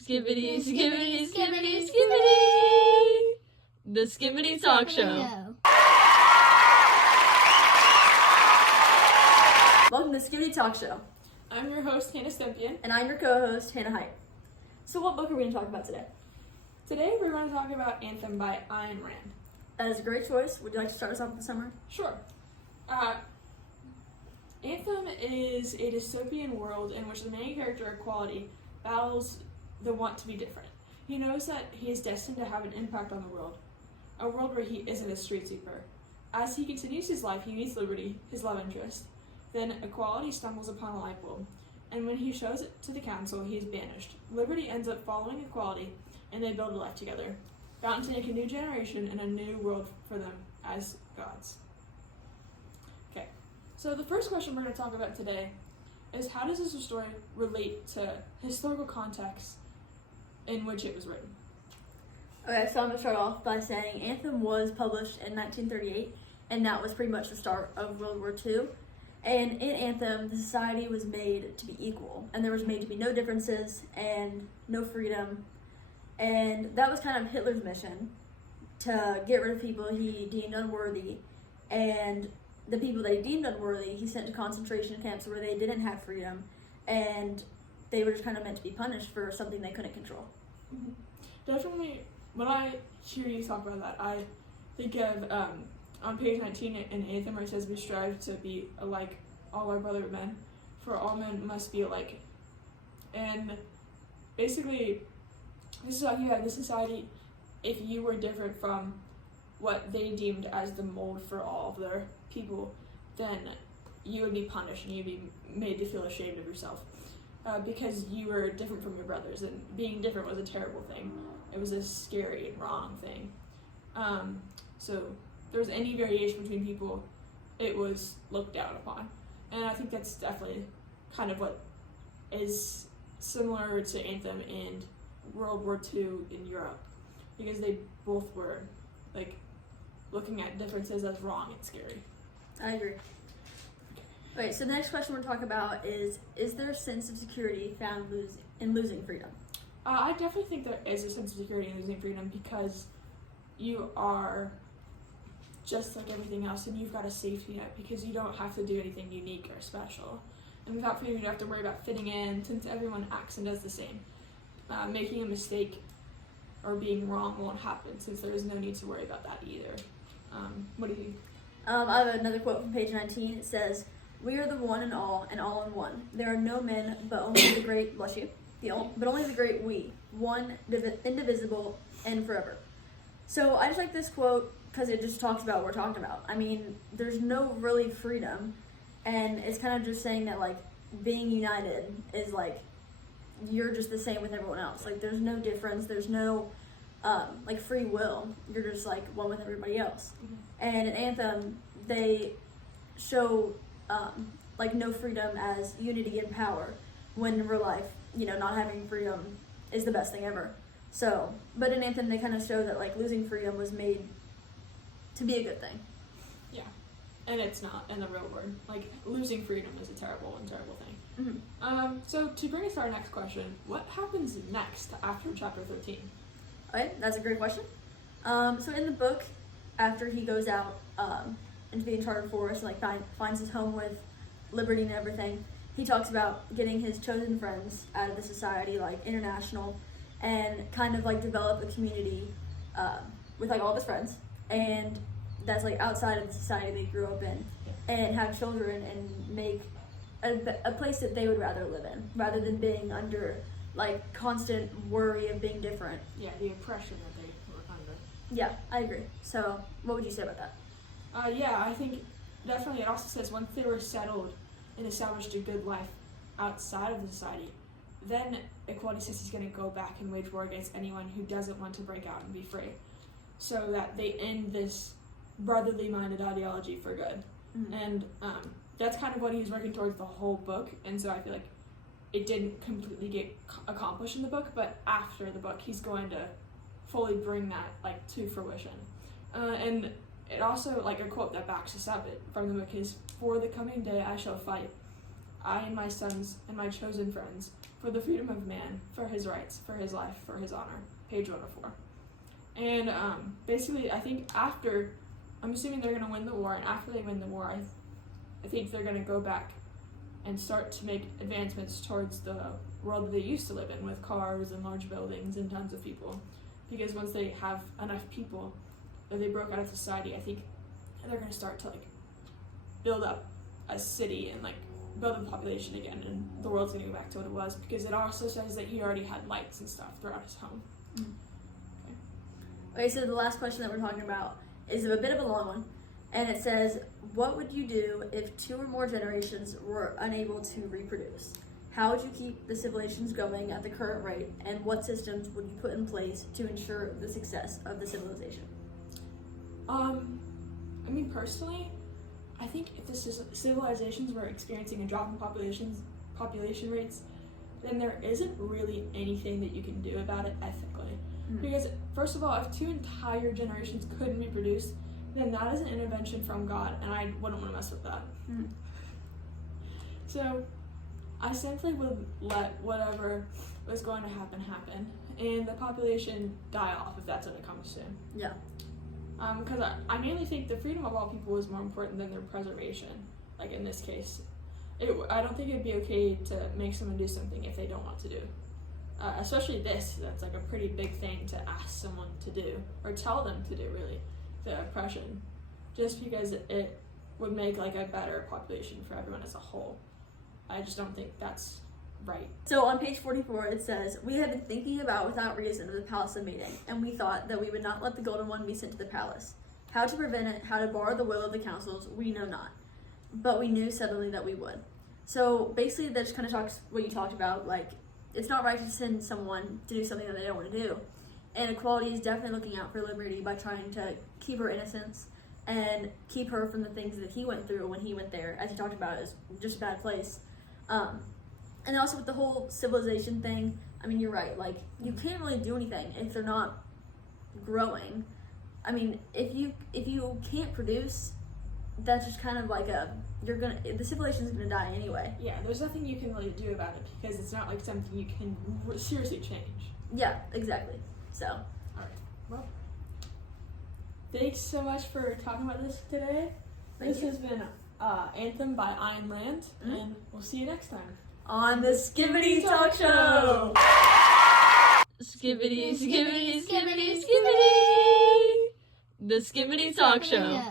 Skibidi, skibidi, skibidi, skibidi! The Skibidi Talk Show. Welcome to the Skibidi Talk Show. I'm your host, Hannah Stempian. And I'm your co-host, Hannah Height. So what book are we going to talk about today? Today we're going to talk about Anthem by Ayn Rand. That is a great choice. Would you like to start us off with the summary? Sure. Anthem is a dystopian world in which the main character, Equality, battles the want to be different. He knows that he is destined to have an impact on the world, a world where he isn't a street sweeper. As he continues his life, he meets Liberty, his love interest. Then Equality stumbles upon a light bulb, and when he shows it to the council, he is banished. Liberty ends up following Equality, and they build a life together, bound to make a new generation and a new world for them as gods. Okay, so the first question we're going to talk about today is, how does this story relate to historical context in which it was written? Okay, so I'm going to start off by saying Anthem was published in 1938, and that was pretty much the start of World War II. And in Anthem, the society was made to be equal, and there was made to be no differences and no freedom. And that was kind of Hitler's mission, to get rid of people he deemed unworthy, and the people that he deemed unworthy, he sent to concentration camps where they didn't have freedom, and they were just kind of meant to be punished for something they couldn't control. Mm-hmm. Definitely, when I hear you talk about that, I think of on page 19 in Anthem where it says, "We strive to be alike all our brother men, for all men must be alike." And basically, this is talking about the society, if you were different from what they deemed as the mold for all of their people, then you would be punished and you'd be made to feel ashamed of yourself because you were different from your brothers, and being different was a terrible thing. It was a scary and wrong thing. So if there was any variation between people, it was looked down upon. And I think that's definitely kind of what is similar to Anthem in World War II in Europe, because they both were like looking at differences as wrong and scary. I agree. Okay, so the next question we're talking about is there a sense of security found in losing freedom? I definitely think there is a sense of security in losing freedom, because you are just like everything else, and you've got a safety net because you don't have to do anything unique or special. And without freedom, you don't have to worry about fitting in, since everyone acts and does the same. Making a mistake or being wrong won't happen, since there is no need to worry about that either. What do you think? I have another quote from page 19. It says, "We are the one and all in one. There are no men, but only the great, bless you, but only the great we, one, indivisible, and forever." So I just like this quote because it just talks about what we're talking about. I mean, there's no really freedom, and it's kind of just saying that, like, being united is like, you're just the same with everyone else. Like, there's no difference, there's no like free will. You're just like one with everybody else. Mm-hmm. And in Anthem, they show like no freedom as unity and power, when in real life, not having freedom is the best thing ever. So, but in Anthem, they kind of show that like losing freedom was made to be a good thing. Yeah, and it's not in the real world. Like, losing freedom is a terrible thing. Mm-hmm. So to bring us to our next question, what happens next after chapter 13? Okay, that's a great question. So in the book, after he goes out into the uncharted forest and like finds his home with Liberty and everything, he talks about getting his chosen friends out of the society, like international, and kind of like develop a community with like all of his friends, and that's like outside of the society they grew up in, and have children and make a place that they would rather live in, rather than being under like constant worry of being different. Yeah, the oppression that they were under. Yeah, I agree. So what would you say about that? Yeah, I think definitely it also says once they were settled and established a good life outside of the society, then Equality says he's going to go back and wage war against anyone who doesn't want to break out and be free, so that they end this brotherly minded ideology for good. Mm-hmm. And that's kind of what he's working towards the whole book, and so I feel like it didn't completely get accomplished in the book, but after the book he's going to fully bring that like to fruition. And it also, like, a quote that backs this up from the book is, "For the coming day I shall fight, I and my sons and my chosen friends, for the freedom of man, for his rights, for his life, for his honor. Page 104. And basically, I think I'm assuming they're going to win the war, and after they win the war, I think they're going to go back and start to make advancements towards the world that they used to live in, with cars and large buildings and tons of people. Because once they have enough people that they broke out of society, I think they're going to start to like build up a city and like build a population again, and the world's going to go back to what it was, because it also says that he already had lights and stuff throughout his home. Okay, so the last question that we're talking about is a bit of a long one, and it says, what would you do if 2 or more generations were unable to reproduce? How would you keep the civilizations going at the current rate, and what systems would you put in place to ensure the success of the civilization? I mean, personally, I think if the civilizations were experiencing a drop in population rates, then there isn't really anything that you can do about it ethically. Because, first of all, if 2 entire generations couldn't reproduce, then that is an intervention from God, and I wouldn't want to mess with that. So, I simply would let whatever was going to happen, and the population die off if that's what it comes to. Yeah. Because I mainly think the freedom of all people is more important than their preservation. Like in this case, I don't think it'd be okay to make someone do something if they don't want to do. Especially this, that's like a pretty big thing to ask someone to do, or tell them to do, really, the oppression. Just because it would make like a better population for everyone as a whole. I just don't think that's right. So on page 44 it says, we have been thinking about without reason of the palace of meeting, and we thought that we would not let the golden one be sent to the palace. How to prevent it, how to bar the will of the councils, we know not. But we knew suddenly that we would. So basically that just kind of talks what you talked about, like, it's not right to send someone to do something that they don't want to do. And equality is definitely looking out for Liberty by trying to keep her innocence and keep her from the things that he went through when he went there. As you talked about, it's just a bad place. And also with the whole civilization thing, I mean, you're right. Like, you can't really do anything if they're not growing. I mean, if you can't produce, that's just kind of like the civilization's gonna die anyway. Yeah, there's nothing you can really do about it, because it's not like something you can seriously change. Yeah, exactly. So. Alright, well, thanks so much for talking about this today. Thank This you. has been Anthem by Iron Land, and we'll see you next time. On the Skibidi Talk Show! Skibidi, skibidi, skibidi, skibidi. The Skibidi Talk Show.